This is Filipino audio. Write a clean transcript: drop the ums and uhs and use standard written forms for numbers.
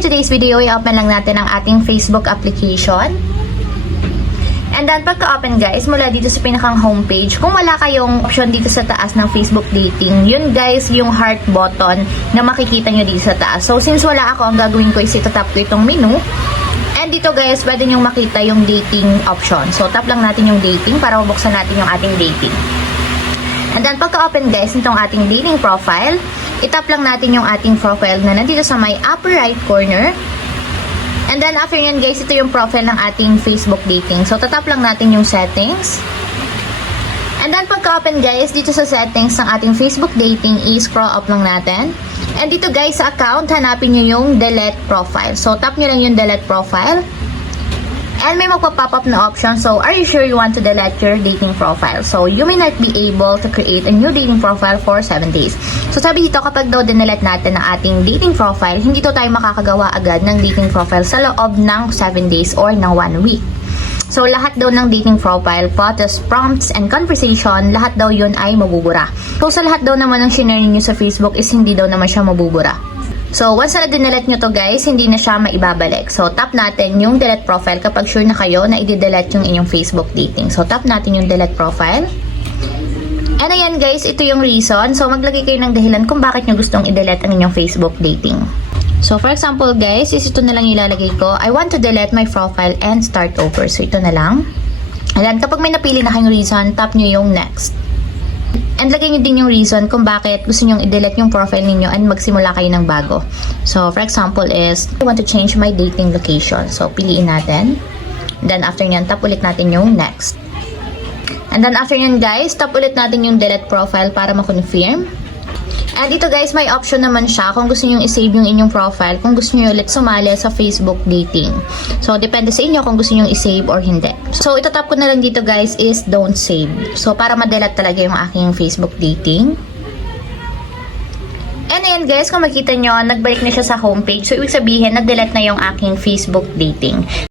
for today's video, i-open lang natin ang ating Facebook application. And then, pagka-open guys, mula dito sa pinakang homepage, kung wala kayong option dito sa taas ng Facebook dating, yun guys, yung heart button na makikita nyo dito sa taas. So, since wala ako, ang gagawin ko is itatap ko itong menu. And dito guys, pwede nyo makita yung dating option. So, tap lang natin yung dating para mabuksan natin yung ating dating. And then, pagka-open guys, nitong ating dating profile, itap lang natin yung ating profile na nandito sa may upper right corner. And then, after yan guys, ito yung profile ng ating Facebook dating. So, tatap lang natin yung settings. And then, pagka-open guys, dito sa settings ng ating Facebook dating, i-scroll up lang natin. And dito guys, sa account, hanapin nyo yung delete profile. So, tap nyo lang yung delete profile. And may magpa-pop up na option. So, are you sure you want to delete your dating profile? So, you may not be able to create a new dating profile for 7 days. So, sabi dito, kapag daw dinelete natin ang ating dating profile, hindi to tayo makakagawa agad ng dating profile sa loob ng 7 days or ng 1 week. So, lahat daw ng dating profile, photos, prompts, and conversation, lahat daw yun ay mabubura. So, sa lahat daw naman ng shinare niyo sa Facebook is hindi daw naman siya mabubura. So, once na dinelete nyo to guys, hindi na siya maibabalik. So, tap natin yung delete profile kapag sure na kayo na i-delete yung inyong Facebook dating. So, tap natin yung delete profile. And ayan guys, ito yung reason. So, maglagay kayo ng dahilan kung bakit nyo gustong i-delete ang inyong Facebook dating. So, for example guys, is ito na lang ilalagay ko. I want to delete my profile and start over. So, ito na lang. And then, kapag may napili na kayong reason, tap nyo yung next. And lagay nyo din yung reason kung bakit gusto nyo i-delete yung profile ninyo and magsimula kayo ng bago. So, for example is, I want to change my dating location. So, piliin natin. Then, after nyan, tap ulit natin yung next. And then, after nyan guys, tap ulit natin yung delete profile para ma-confirm. And ito guys, may option naman siya kung gusto nyo i-save yung inyong profile, kung gusto nyo ulit sumali sa Facebook dating. So, depende sa inyo kung gusto nyo i-save or hindi. So, itatap ko na lang dito guys is don't save. So, para ma-delete talaga yung aking Facebook dating. And ayan guys, kung makita nyo, nagbalik na siya sa homepage. So, ibig sabihin, nag-delete na yung aking Facebook dating.